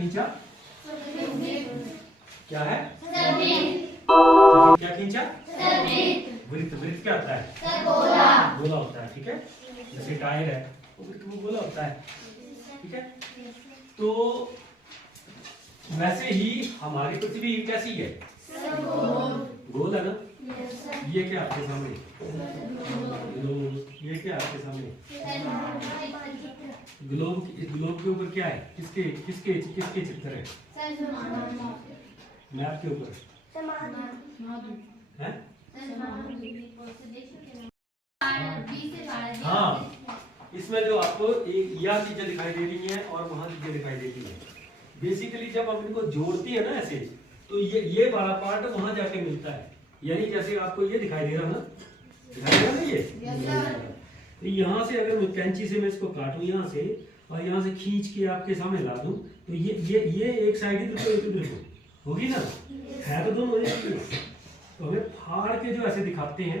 खींचा? क्या है? क्या खींचा? वृत्त। वृत्त क्या होता है? गोला होता है। ठीक है, जैसे टायर है वो वृत्त में गोला होता है। ठीक है, तो वैसे ही हमारी पृथ्वी कैसी है? गोल है ना। ये क्या आपके सामने? ग्लोब। ये क्या आपके सामने? ग्लोब। ग्लोब के ऊपर क्या है? किसके किसके किसके चित्र है? मैप के ऊपर है? हाँ, इसमें जो आपको एक यह चीजें दिखाई दे रही हैं और वहां चीजें दिखाई दे रही हैं। बेसिकली जब हम इनको जोड़ती है ना ऐसे, तो ये वाला पार्ट वहां जाके मिलता है। यानी जैसे आपको ये दिखाई दे रहा ना, दिखाई दे रहा ना ये, तो यहाँ से अगर मैं कैंची से मैं इसको काटूं यहाँ से और यहाँ से खींच के आपके सामने ला दूं, तो ये एक साइड इधर होगी ना, है तो दोनों। तो हमें फाड़ के जो ऐसे दिखाते हैं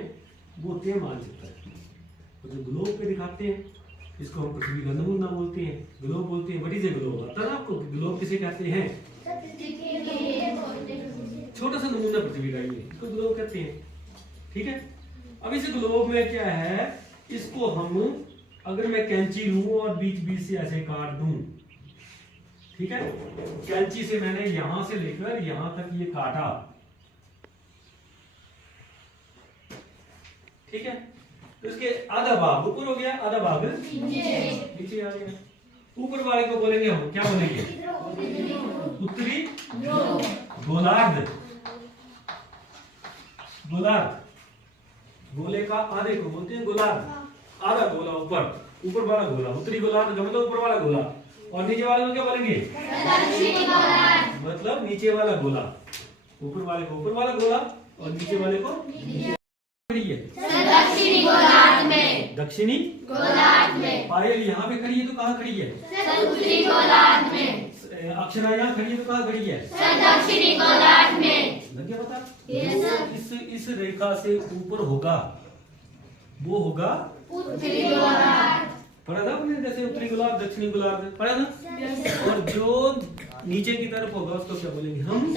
वो होते हैं मानचित्र। तो जो ग्लोब पे दिखाते हैं इसको हम पृथ्वी का नमूना बोलते हैं, ग्लोब बोलते हैं। What is a globe? आता है ना आपको? ग्लोब किसे कहते हैं? छोटा सा नमूना पृथ्वी का, ये इसको ग्लोब कहते हैं। ठीक है, अब इस ग्लोब में क्या है, इसको हम अगर मैं कैंची लूं और बीच बीच से ऐसे काट दूं, ठीक है, कैंची से मैंने यहां से लेकर यहां तक ये काटा, ठीक है, तो इसके आधा भाग ऊपर हो गया, आधा भाग नीचे आ गया। ऊपर वाले को बोलेंगे हम, क्या बोलेंगे? उत्तरी गोलार्ध। गोलार्ध। गोले का आधे को बोलते हैं गोलार्ध। आधा गोला ऊपर, ऊपर वाला गोला उत्तरी गोलार्ध का मतलब ऊपर वाला गोला। और नीचे वाले को क्या बोलेंगे? दक्षिणी गोलार्ध। मतलब नीचे वाला गोला। ऊपर वाले को ऊपर वाला गोला और नीचे वाले को खड़ी है दक्षिणी गोलार्ध में। दक्षिणी गोलार्ध में। पायल यहाँ पे खड़ी है तो कहाँ खड़ी है? उत्तरी गोलार्ध में। अक्षरा यहाँ खड़ी है तो कहाँ खड़ी है? दक्षिणी गोलार्ध में। लग गया पता? इस रेखा से ऊपर होगा वो होगा उत्तरी गोलार्ध। पढ़ा था आपने? जैसे उत्तरी गोलार्ध दक्षिणी गोलार्ध पढ़ा था। और जो नीचे की तरफ होगा उसको क्या बोलेंगे हम?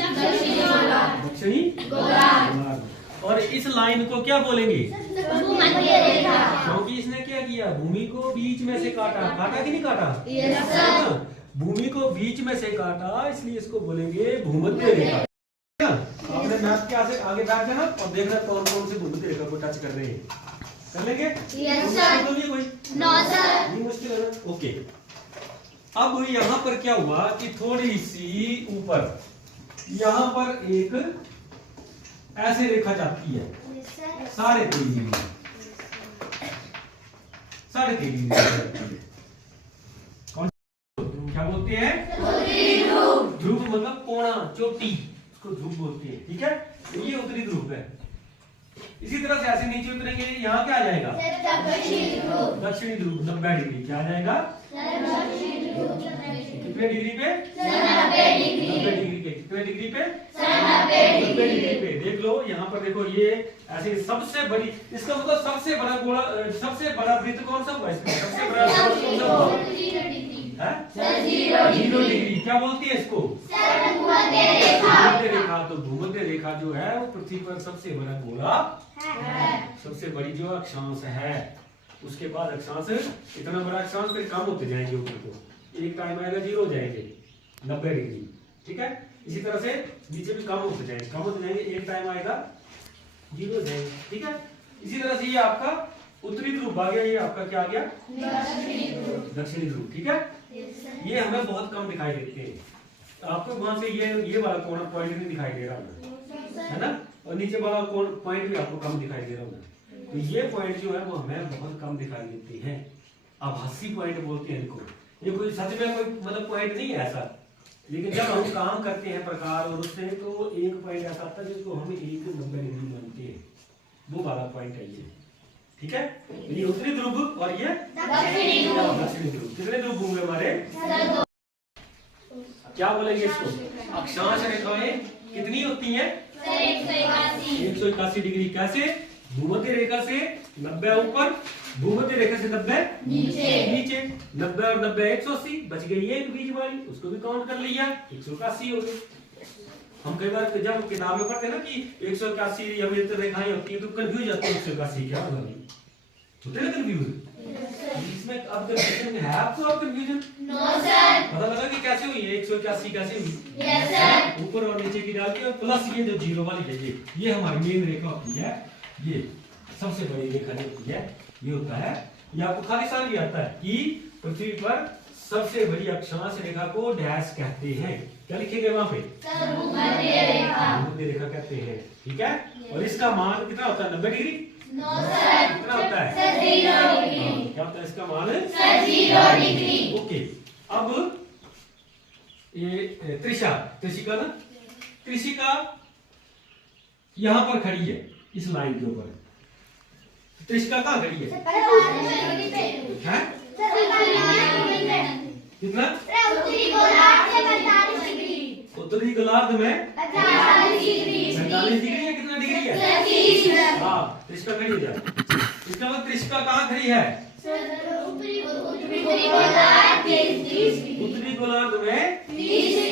दक्षिणी गोलार्ध। और इस लाइन को क्या बोलेंगे? भूमध्य रेखा। क्योंकि इसने क्या किया? भूमि को बीच में से काटा। काटा कि नहीं काटा? Yes sir. भूमि को बीच में से काटा, इसलिए इसको बोलेंगे भूमध्य रेखा। आपने मैप के आगे बैठ जाना और देखना कौन कौन से भूमध्य रेखा को टच कर रहे हैं। कर लेंगे? Yes sir. कोई नो सर, नहीं मुश्किल है ना? ओके। अब यहाँ पर क्या हुआ कि थोड़ी सी ऊपर यहाँ पर एक ऐसे रेखा जाती है 3.5 डिग्री, 3.5 डिग्री। कौन क्या बोलते हैं? ध्रुव। ध्रुव मतलब कोना, चोटी, इसको ध्रुव बोलते हैं। ठीक है, ये उत्तरी ध्रुव है। इसी तरह से ऐसे नीचे उतरेंगे, यहाँ क्या आ जाएगा? दक्षिणी ध्रुव। 90 डिग्री। क्या आ जाएगा? कितने डिग्री पे? 90 डिग्री पे। कितने डिग्री पे? 90 डिग्री पे। देख लो यहाँ पर, देखो ये ऐसे सबसे बड़ी, इसका मतलब सबसे बड़ा गोला, सबसे बड़ा वृत्त कौन सा हुआ इसमें? सबसे बड़ा कौन सा हुआ? 0 डिग्री। क्या बोलती है इसको? भूमध्य रेखा। तो भूमध्य रेखा जो है वो पृथ्वी पर सबसे बड़ा गोला है, सबसे बड़ी जो अक्षांश है। उसके बाद अक्षांश, इतना बड़ा अक्षांश फिर कम होते जाएंगे ऊपर को, एक टाइम आएगा 0 हो जाएंगे 90 डिग्री। ठीक है, इसी तरह से नीचे भी कम होते जाएंगे, एक टाइम आएगा 0 हो जाएंगे। ठीक है, इसी तरह से ये आपका उत्तरी ध्रुव आ गया, ये आपका क्या आ गया? दक्षिणी ध्रुव। ठीक है, ये हमें बहुत कम दिखाई देते हैं। आपको वहां से ये वाला कोना पॉइंट नहीं दिखाई दे रहा है ना, और नीचे वाला पॉइंट भी आपको कम दिखाई दे रहा होगा। तो ये पॉइंट जो है वो हमें बहुत कम दिखाई देते हैं। आभासी पॉइंट बोलते हैं इनको। ये कोई सच में कोई मतलब पॉइंट नहीं है ऐसा, लेकिन जब हम काम करते हैं प्रकार और उससे, तो एक पॉइंट ऐसा आता है जिसको हम 90 डिग्री मानते हैं, वो वाला पॉइंट है ये। ठीक है, ये उत्तरी ध्रुव और ये दक्षिणी ध्रुव। कितने ध्रुव होंगे हमारे? क्या बोलेंगे इसको? अक्षांश रेखाएं कितनी होती हैं? 181 डिग्री। कैसे? भूमध्य रेखा से 90 ऊपर भूमध्य रेखा से 90 नीचे 90 और 90 180, बच गई एक बीच वाली, उसको भी काउंट कर लिया, 181 हो गई। हम कई बार जब किताब में पढ़ते हैं ना कि 181 अमित रेखाएं होती है तो कंफ्यूज जाते हैं 181 क्या होगा, होते हैं कंफ्यूज इसमें। अब कंफ्यूजन है आपको, अब कंफ्यूजन नो सर, पता लगा कि कैसे हुई है 181 कैसे हुई? Yes sir. ऊपर और नीचे की डाल के और प्लस ये जो जीरो वाली है ये हमारी मेन रेखा होती है, ये सबसे बड़ी रेखा जो होती है ये होता है, ये आपको खाली साल भी आता है कि पृथ्वी पर सबसे बड़ी अक्षांश रेखा को डैश कहते हैं। क्या लिखेंगे वहां पे? भूमध्य रेखा। भूमध्य रेखा कहते हैं, ठीक है। और इसका मान कितना होता है? 90 डिग्री। No sir. कितना होता है? Sir 0 degree. क्या होता है इसका मान? Sir 0 degree. ओके, अब ये त्रिशिका ना, त्रिशिका यहाँ पर खड़ी है इस लाइन के ऊपर। त्रिशिका कहाँ खड़ी है? कितना? उत्तरी गोलार्ध से 45 डिग्री। उत्तरी गोलार्ध में 45 डिग्री है। कितना डिग्री है? हाँ, त्रिशिका खड़ी हो जाए। इसका मतलब त्रिशिका कहाँ खड़ी है? उत्तरी गोलार्ध में 30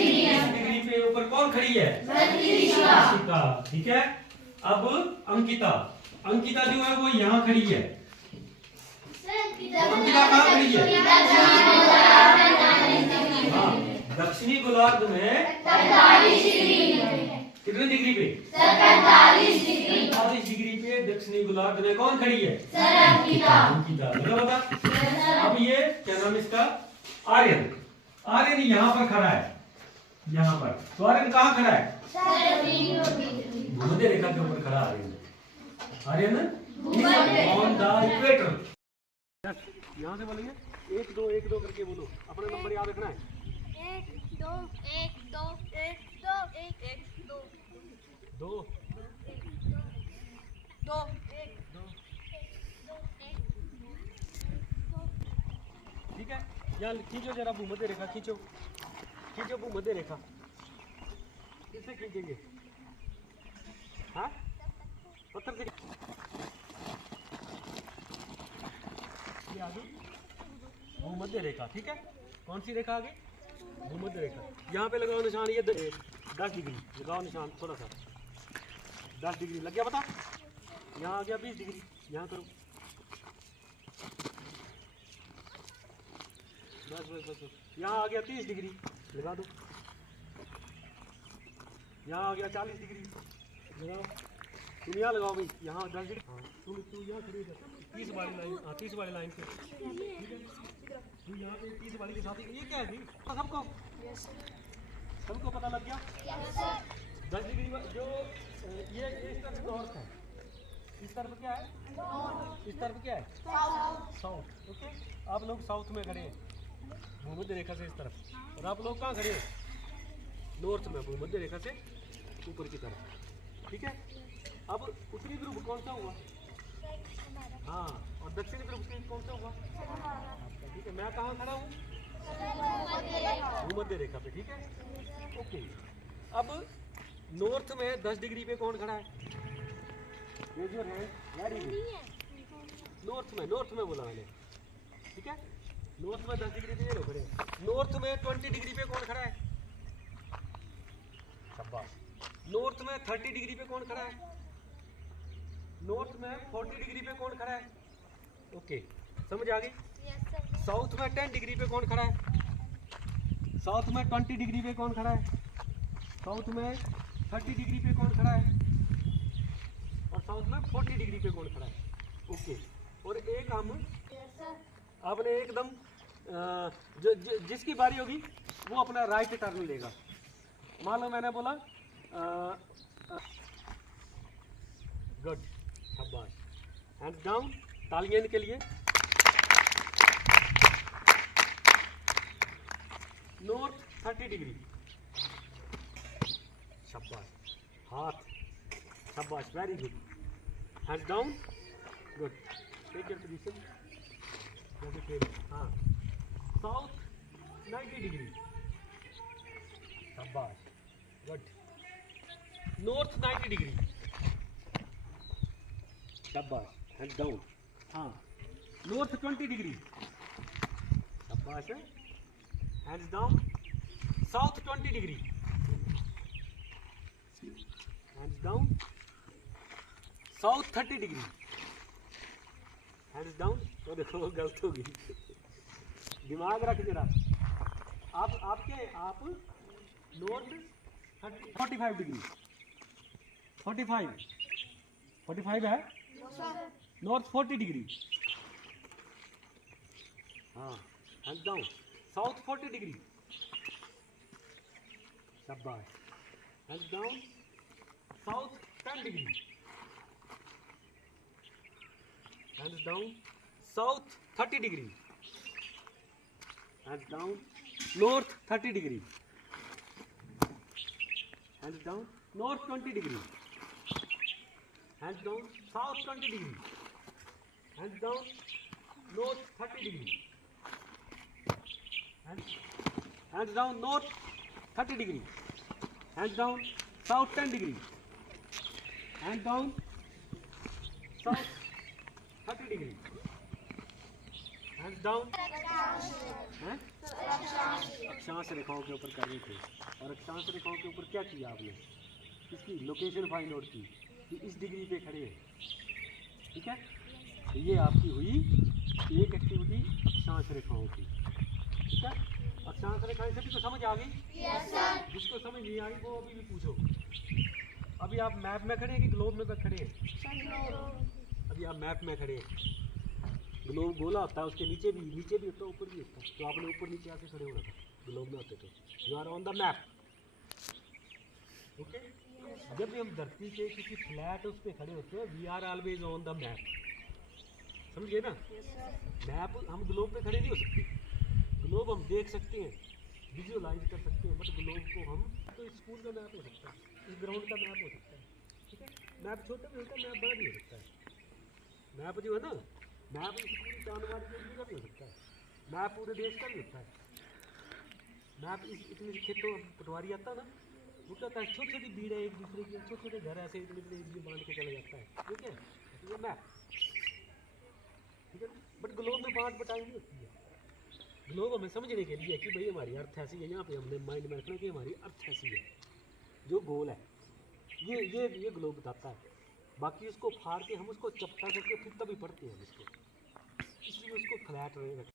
डिग्री पे ऊपर कौन खड़ी है? त्रिशिका, ठीक है। अब अंकिता जो है वो यहाँ खड़ी है। अंकिता कहाँ खड़ी है? हाँ, दक्षिणी गोलार्ध में 45 डिग्री। कितने डिग्री पे? 45 डिग्री पे दक्षिणी गोलार्ध में कौन खड़ी है? अंकिता। बता। अब ये क्या नाम इसका? आर्यन यहाँ पर खड़ा है, यहाँ पर। तो आर्यन कहाँ खड़ा है? भूमध्य रेखा के ऊपर खड़ा आर्यन ऑन द इक्वेटर। यहाँ से बोलेंगे 1 2 1 2 करके बोलो, अपना नंबर याद रखना है। 1 2 1 2 1 2 1 1 2 2 2 1 2 ठीक है। यहाँ खींचो जरा भूमध्य रेखा, खींचो भूमध्य रेखा, किससे खींचेंगे? हाँ, पत्थर से। ये आगे भूमध्य रेखा, ठीक है। कौन सी रेखा आगे? भूमध्य रेखा। यहाँ पे लगाओ निशान, ये 10 डिग्री लगाओ निशान, थोड़ा सा 10 डिग्री लग गया, बता। यहाँ आ गया 20 डिग्री, यहाँ करो। बस। यहाँ आ गया 30 डिग्री, लगा दो। यहाँ आ गया 40 डिग्री, लगाओ। तुम यहाँ लगाओ भाई, यहाँ 10 डिग्री। हाँ, तू यहाँ खड़ी हो, 30 वाली लाइन। हाँ, 30 वाली लाइन पे, ठीक है। तू यहाँ पे 30 वाली के साथ। ये क्या है? सबको पता लग गया? 10 डिग्री जो ये इस तरफ नॉर्थ है, इस तरफ क्या है? इस तरफ क्या है? साउथ। ओके, आप लोग साउथ में खड़े हैं भूमध्य रेखा से इस तरफ, और आप लोग कहाँ खड़े हैं? नॉर्थ में, भूमध्य रेखा से ऊपर की तरफ, ठीक है। अब उत्तरी ध्रुव कौन सा हुआ? हाँ, और दक्षिणी ध्रुव कौन सा हुआ? ठीक है। मैं कहाँ खड़ा हूँ? भूमध्य रेखा पे, ठीक है। ओके, अब नॉर्थ में 10 डिग्री पे कौन खड़ा है? ये जो है वेरी गुड। नॉर्थ में बोला मैंने, ठीक है। नॉर्थ में 10 डिग्री पे ये लोग खड़े हैं। नॉर्थ में 20 डिग्री पे कौन खड़ा है? शाबाश। नॉर्थ में 30 डिग्री पे कौन खड़ा है? नॉर्थ में 40 डिग्री पे कौन खड़ा है? ओके, समझ आ गई। साउथ में 10 डिग्री पे कौन खड़ा है? साउथ में 20 डिग्री पे कौन खड़ा है? साउथ में 30 डिग्री पे कौन खड़ा है? और साउथ में 40 डिग्री पे कौन खड़ा है? ओके, और एक हम आपने एकदम जिसकी बारी होगी वो अपना राइट टर्न लेगा। मान लो मैंने बोला गुड, शाबाश। हैंड्स डाउन, तालियां के लिए। नॉर्थ 30 डिग्री, शाबाश। हाथ, शाबाश, very good. Hands down, good. Take your position. हाँ, साउथ 90 डिग्री, शाबाश, गुड। नॉर्थ 90 डिग्री, शाबाश। Hand down. हाँ, नॉर्थ 20 डिग्री, शाबाश है। Hands down south 20 degree, hands down south 30 degree, hands down. तो देखो गलत होगी, दिमाग रख जरा। आप क्या है, आप नॉर्थ 45 डिग्री, 45 है, नॉर्थ 40 डिग्री, हाँ। हैंड्स डाउन साउथ 40 डिग्री, शाबाश। Hands down south 10 degree, hands down south 30 degree, hands down north 30 degree, hands down north 20 degree, hands down south 20 degree, hands down north 30 degree, hands down north 30 degree, hands down south 10 degree, hand down south 30 degree, hands down. अक्षांश रेखाओं के ऊपर करने थे, और अक्षांश रेखाओं के ऊपर क्या किया आपने, इसकी लोकेशन फाइंड आउट की कि इस डिग्री पे खड़े हैं, ठीक है। तो ये आपकी हुई एक एक्टिविटी अक्षांश रेखाओं की, ठीक है। अक्षांश रेखाएं सभी को समझ आ गई? Yes sir. जिसको समझ नहीं आई वो अभी भी पूछो। अभी आप मैप में खड़े हैं कि ग्लोब में खड़े हैं? अभी आप मैप में खड़े हैं, ग्लोब गोला होता है, उसके नीचे भी होता है, ऊपर भी होता है। तो आपने ऊपर नीचे आके खड़े होना था ग्लोब में होते तो। You are on the map, okay. जब भी हम धरती पे किसी फ्लैट उस पर खड़े होते हैं, we are always on the map, समझिए ना। मैप हम ग्लोब पे खड़े नहीं हो सकते, ग्लोब हम देख सकते हैं, विजुअलाइज कर सकते हैं, बट ग्लोब को हम, तो स्कूल का मैप हो सकता है, इस ग्राउंड का मैप हो सकता है, ठीक है। मैप छोटा भी होता है, मैप बड़ा भी हो सकता है। मैप जो है ना, मैप इस पूरी चांदमारी के एरिया का भी हो सकता है, मैप पूरे देश का भी होता है। मैप इस इतने खेतों पटवारी आता है ना, वो क्या होता है, छोटी छोटी भीड़ है एक दूसरे की, छोटे छोटे घर ऐसे इतने इतने एरिया बांध के चला जाता है, ठीक है। तो ये मैप, ठीक है। बट ग्लोब में बांट बटाई नहीं होती है। ग्लोब हमें समझने के लिए कि भाई हमारी अर्थ ऐसी है, यहाँ पे हमने माइंड में रखना कि हमारी अर्थ ऐसी है, जो गोल है, ये ग्लोब बताता है। बाकी उसको फाड़ के हम उसको चपटा करके फिर तभी पढ़ते हैं हम इसको, इसलिए उसको फ्लैट रखते हैं।